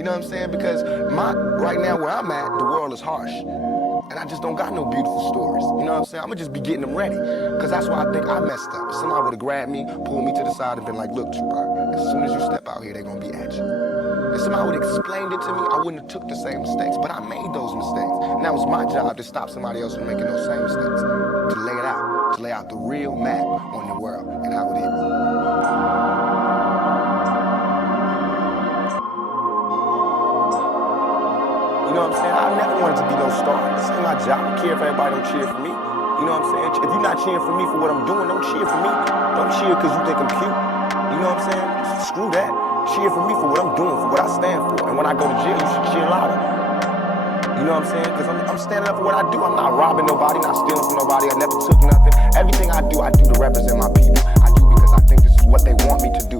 You know what I'm saying? Because right now where I'm at, the world is harsh. And I just don't got no beautiful stories. You know what I'm saying? I'm gonna just be getting them ready. Because that's why I think I messed up. If somebody would have grabbed me, pulled me to the side and been like, look, Tupac, as soon as you step out here, they're gonna be at you. If somebody would have explained it to me, I wouldn't have took the same mistakes. But I made those mistakes. And that was my job to stop somebody else from making those same mistakes. To lay it out. To lay out the real map on the world and how it is. You know what I'm saying? I never wanted to be no star. This ain't my job. I don't care if everybody don't cheer for me. You know what I'm saying? If you're not cheering for me for what I'm doing, don't cheer for me. Don't cheer because you think I'm cute. You know what I'm saying? Screw that. Cheer for me for what I'm doing, for what I stand for. And when I go to jail, you should cheer louder. You know what I'm saying? Because I'm standing up for what I do. I'm not robbing nobody, not stealing from nobody. I never took nothing. Everything I do to represent my people. I do because I think this is what they want me to do.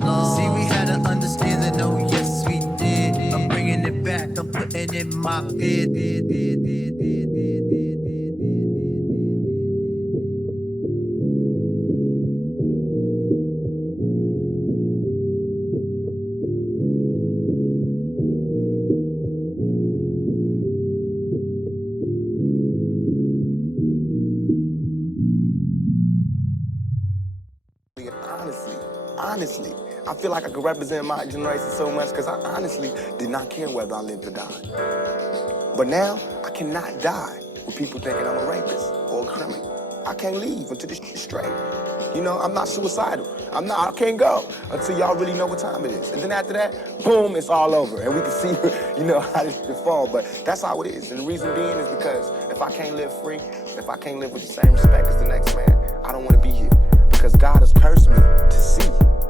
along. See, we had an understanding, oh yes we did. I'm bringing it back, I'm putting in my bid. Honestly, I feel like I could represent my generation so much because I honestly did not care whether I lived or died. But now, I cannot die with people thinking I'm a rapist or a criminal. I can't leave until this shit's straight. You know, I'm not suicidal. I can't go until y'all really know what time it is. And then after that, boom, it's all over. And we can see, you know, how this can fall. But that's how it is. And the reason being is because if I can't live free, if I can't live with the same respect as the next man, I don't want to be here. Because God has cursed me to see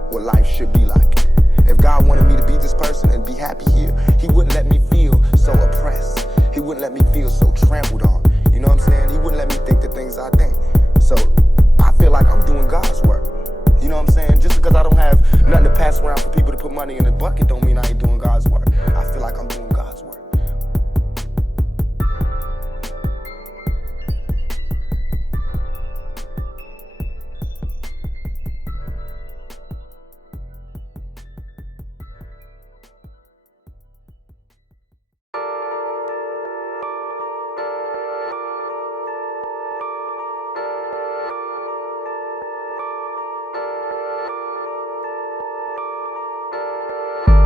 what life should be like. If God wanted me to be this person and be happy here, he wouldn't let me feel so oppressed. He wouldn't let me feel so trampled on. You know what I'm saying? He wouldn't let me think the things I think. So I feel like I'm doing God's work. You know what I'm saying? Just because I don't have nothing to pass around for people to put money in the bucket don't mean I ain't doing God's work. I feel like I'm doing God's work.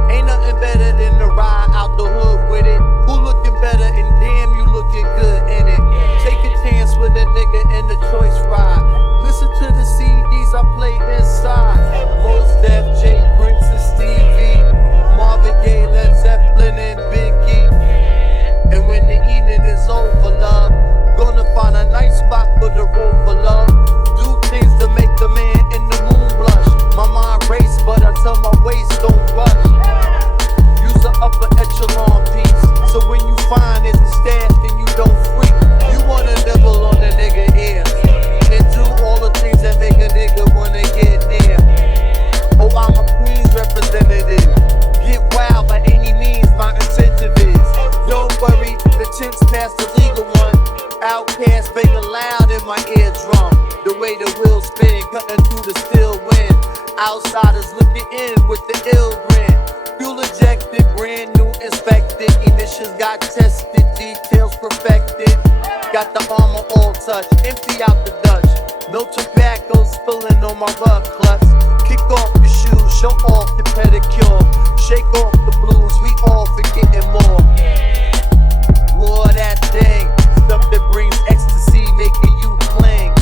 Ain't nothing better than to ride out the hood with it. Who looking better and damn you looking good in it. Take a chance with a nigga in the choice ride. Listen to the CDs I play inside. Mos Def, J Prince and Stevie, Marvin Gaye, Led Zeppelin and Biggie. And when the evening is over, love, gonna find a nice spot for the room for love. Do things to make the man in the moon blush. My mind race, but I tell my waist don't rush. Use the upper echelon piece, so when you find it's a stab, then you don't freak. You wanna nibble on the nigga ear and do all the things that make a nigga wanna get near. Oh, I'm a Queens representative. Get wild by any means, my incentive is. Don't worry, the chick's past the legal one. Outcast banging loud in my eardrum. The way the wheels spin, cutting through the still wind. Outsiders looking in with the ill grin. Fuel ejected, brand new inspected. Emissions got tested, details perfected. Got the armor all touched, empty out the Dutch. No tobacco spilling on my rug clutch. Kick off your shoes, show off the pedicure. Shake off the blues, we all forgetting more. More of that thing, stuff that brings ecstasy, making you cling.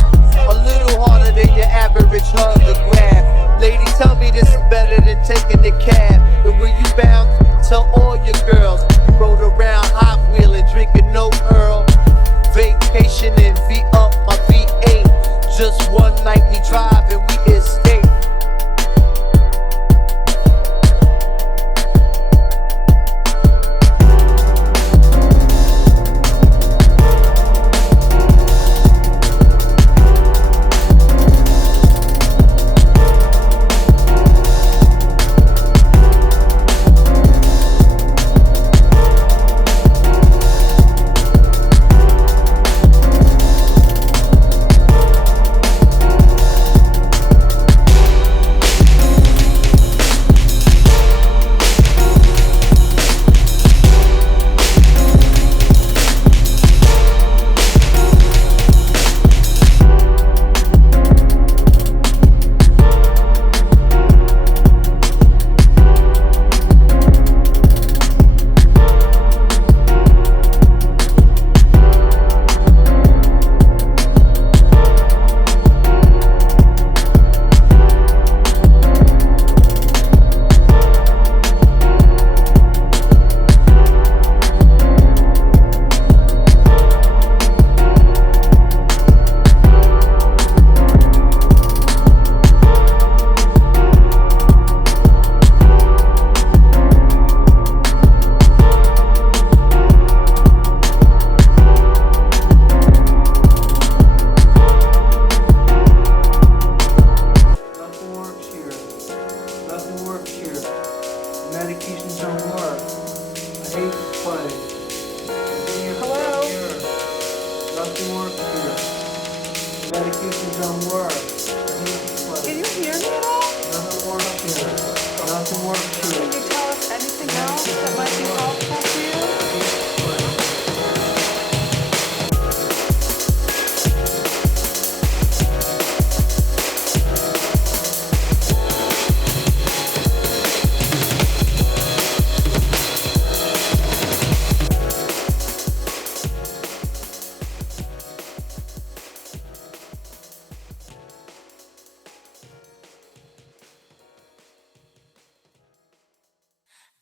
A little harder than your average hug or grab. Lady, tell me this is better than taking the cab. And when you bound, tell all your girls. You rode around hot wheeling, drinking no Earl. Vacation and V up my V8. Just one nightly drive and we escape. Medications don't work. I hate to play. Hello? Nothing works here. Medications don't work. I hate to play. Can you hear me at all? Nothing works here. Nothing works Can here. you tell us anything else that might be helpful to you?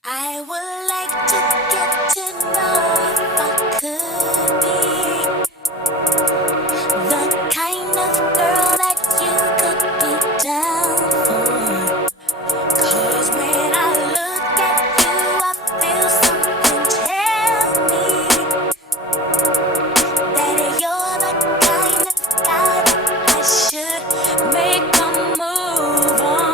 I would like to get to know if I could be the kind of girl that you could be down for. 'Cause when I look at you, I feel something tell me that you're the kind of guy that I should make a move on.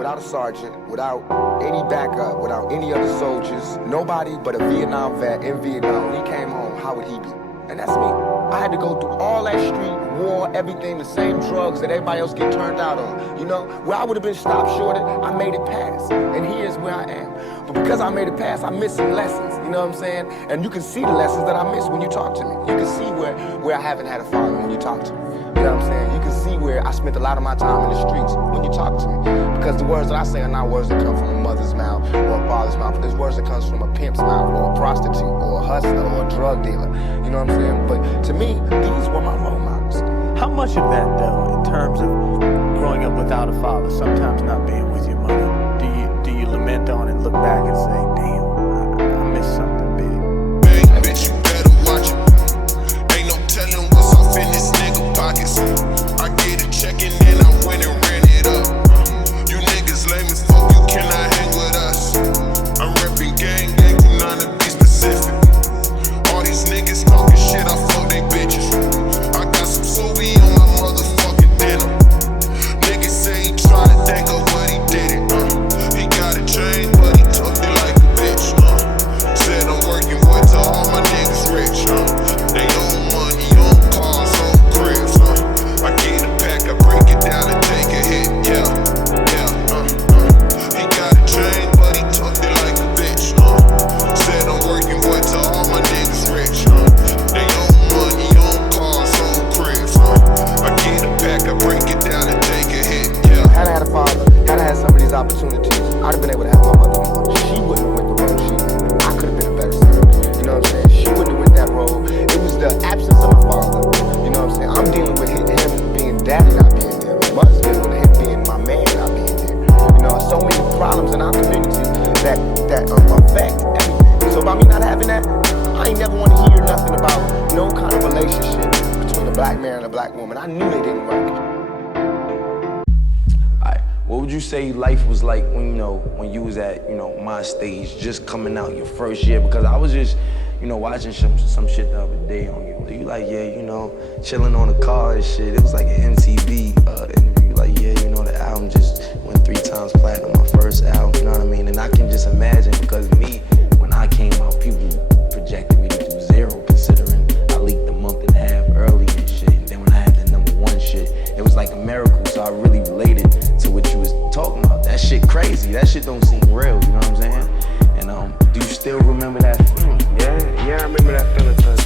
without a sergeant, without any backup, without any other soldiers, nobody but a Vietnam vet in Vietnam. When he came home, how would he be? And that's me. I had to go through all that street, war, everything, the same drugs that everybody else get turned out on. You know, where I would have been stopped short of, I made it past. And here's where I am. But because I made it past, I missed some lessons, you know what I'm saying? And you can see the lessons that I missed when you talk to me. You can see where I haven't had a father when you talk to me. You know what I'm saying? You can see where I spent a lot of my time in the streets when you talk to me. Because the words that I say are not words that come from a mother's mouth or a father's mouth. There's words that comes from a pimp's mouth or a prostitute or a hustler or a drug dealer. You know what I'm saying? But to me, these were my role models. How much of that, though, in terms of growing up without a father, sometimes not being with your mother, do you lament on and look back and say, damn, I missed something big? Bang, bitch, you better watch it. Ain't no telling what's off in this nigga pockets. I get a check and then I went and ran it up. You niggas lame as fuck, you cannot hang with us. I'm reppin' gang, not to be specific. All these niggas talking shit, I fuck they bitches. I got some Sobe on my motherfucking dinner. Niggas say he tried to think of what he did it. He got a chain, but he took it like a bitch. Said I'm working, boy, to all my niggas rich. They own money, own cars, own cribs. I I ain't never want to hear nothing about no kind of relationship between a black man and a black woman. I knew they didn't work. Alright, what would you say life was like when, when you was at, my stage, just coming out your first year? Because I was just, watching some shit the other day on you. You like, yeah, chilling on the car and shit. It was like an MTV interview. Like, yeah, the album just went 3 times platinum, my first album, you know what I mean? And I can just imagine, because me, when I came out, people projected me to do 0, considering I leaked a month and a half early and shit. And then when I had the #1 shit, it was like a miracle. So I really related to what you was talking about. That shit crazy. That shit don't seem real, you know what I'm saying? And do you still remember that feeling? Yeah, I remember that feeling, because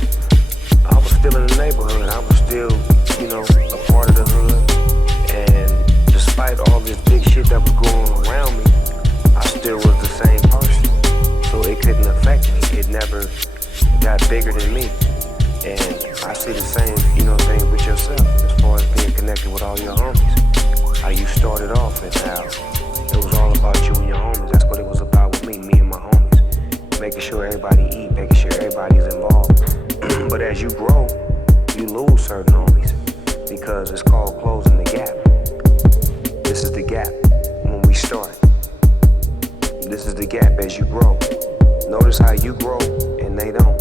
I was still in the neighborhood. I was still, a part of the hood. And despite all this big shit that was going on around me, I still was the same person. So it couldn't affect me. It never got bigger than me. And I see the same, thing with yourself, as far as being connected with all your homies. How you started off and how it was all about you and your homies. That's what it was about with me and my homies. Making sure everybody eat, making sure everybody's involved. But as you grow, you lose certain homies, because it's called closing the gap. This is the gap when we start. This is the gap as you grow. Notice how you grow and they don't.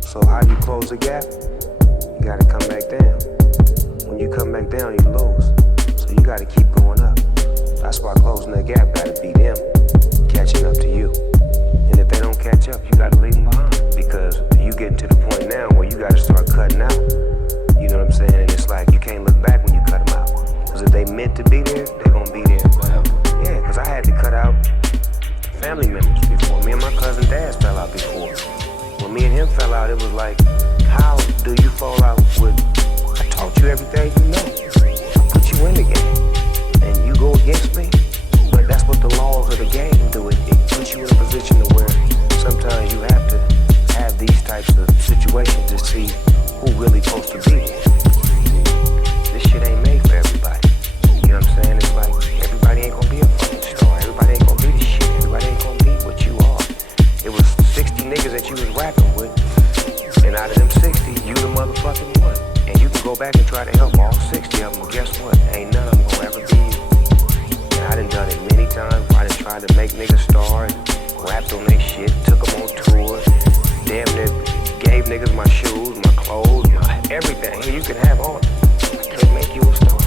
So how do you close the gap? You gotta come back down. When you come back down, you lose. So you gotta keep going up. That's why closing the gap gotta be them catching up to you. And if they don't catch up, you gotta leave them behind, because you getting to the point now where you gotta start cutting out. You know what I'm saying? And it's like you can't look back when you cut them out. Because if they meant to be there, they gonna be there forever. Yeah, because I had to cut out family members before. Me and my cousin Daz fell out before. When me and him fell out, it was like, how do you fall out with, I taught you everything you know. I put you in the game. And you go against me? But that's what the laws of the game do. It puts you in a position to where sometimes you have to have these types of situations to see who really supposed to be there. This shit ain't made for everybody. You know what I'm saying? It's like, everybody ain't gonna be a fucking star. Everybody ain't gonna be the shit. Everybody ain't gonna be what you are. It was 60 niggas that you was rapping with, and out of them 60, you the motherfucking one. And you can go back and try to help all 60 of them, but guess what? Ain't none of them gonna ever be you. And I done done it many times. I done tried to make niggas stars, rapped on their shit, took them on tour, damn near gave niggas my shoes, my clothes, my everything. Here, you can have all. I can't make you a star.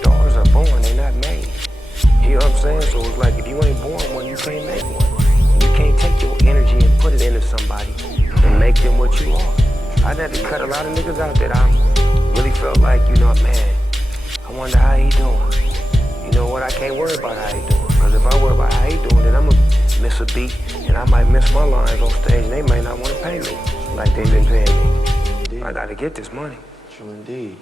Stars are born, they not made. You know what I'm saying? So it's like, if you ain't born one, you can't make one. You can't take your energy and put it into somebody and make them what you are. I had to cut a lot of niggas out that I really felt like, man, I wonder how he doing. You know what? I can't worry about how he doing. Because if I worry about how he doing, then I'm going to miss a beat, and I might miss my lines on stage, and they might not want to pay me like they've been paying me. Indeed. I got to get this money. True indeed.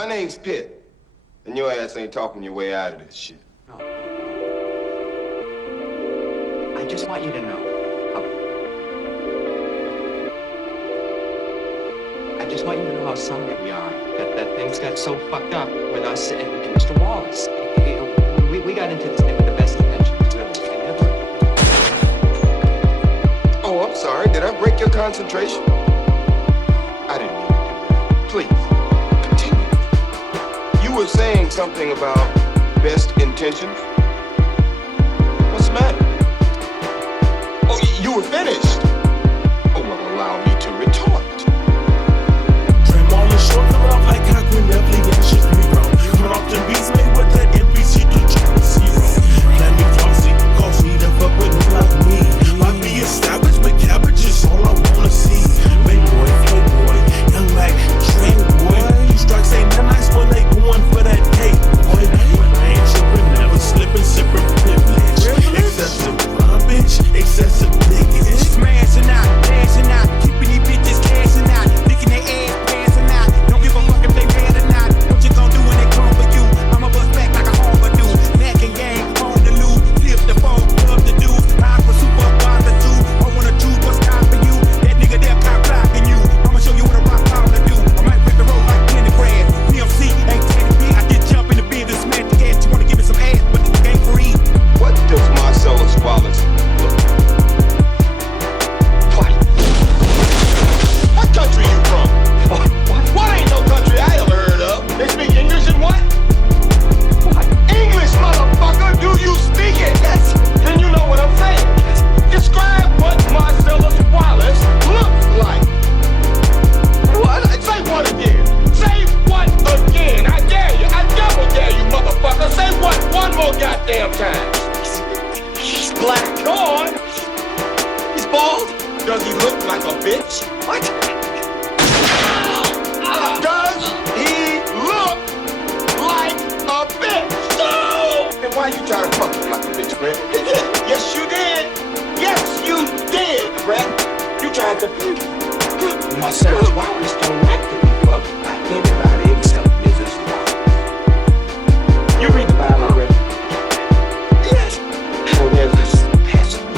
My name's Pitt, and your ass ain't talking your way out of this shit. No. I just want you to know. I just want you to know how sorry we are that things got so fucked up with us and Mr. Wallace. We got into this thing with the best intentions, really. Oh, I'm sorry. Did I break your concentration? I didn't mean to do that. Please, continue. You were saying something about best intentions? What's the matter? Oh, you were finished. Oh, well, allow me to retort. Trim all the short, coming off like Cochran, Neville, and shit zero. Coming off the beats made with that NBC to triple zero. Let me flossy, cause me to fuck with me like me. Like me established, but cabbage is all I wanna see. Big boy, playboy, young black, train boy. You strikes ain't that nice when they going for that cake, boy. But I ain't tripping, never slipping, sipping privilege. Excessive rhyme, bitch, excessive niggas. Smashing out, dashing out, keeping these bitches cashing out, licking their ass, passing out. Don't give a fuck if they mad or not. What you gon' do when they come for you? I'ma bust back like a overdue. Mac and gang, on the loose, flip the phone, love the dudes. Aqua super bother too. I wanna choose what's stopping you. That nigga there cop blocking you. I'ma show you what a rock powder do. I might rip the road like Penny Grass. Pimp C ain't Teddy B. I just jump in the bin and smash the gas. You wanna give me some ass, but this ain't free. What does Marcellus Wallace look like? What country you from? What ain't no country I ever heard of? They speak English and what? What? English, motherfucker! Do you speak it? Yes. Then you know what I'm saying. Describe what Marcellus Wallace looks like. What? Say what again? Say what again? I dare you. I double dare you, motherfucker. Say what one more goddamn time. He's black. Go on. He's bald. Does he look like a bitch? What? Does he look like a bitch? No! Then why you trying to fuck him like a bitch, Brett? Yes, you did. Yes, you did, Brett. You tried to... Marcellus Wallace don't like to be fucked by anybody except Mrs. Wallace. You read the Bible, Brett? Yes. Oh, there's this passage.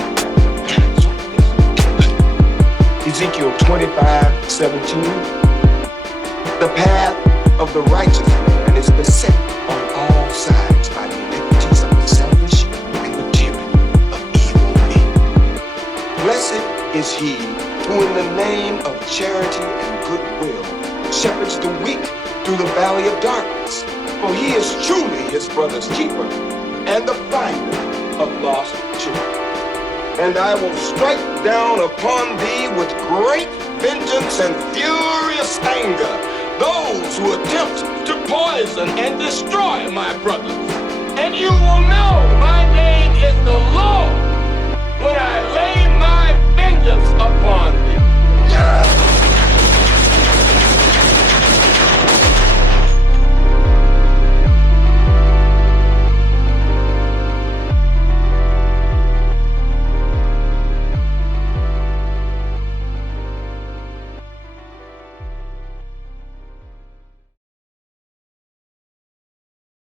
Ezekiel 25:17. The path of the righteous man is beset on all sides by the iniquities of the selfish and the tyranny of evil men. Blessed is he who in the name of charity and goodwill shepherds the weak through the valley of darkness. For he is truly his brother's keeper and the finder of lost children. And I will strike down upon thee with great vengeance and furious anger those who attempt to poison and destroy my brothers. And you will know my name is the Lord when I lay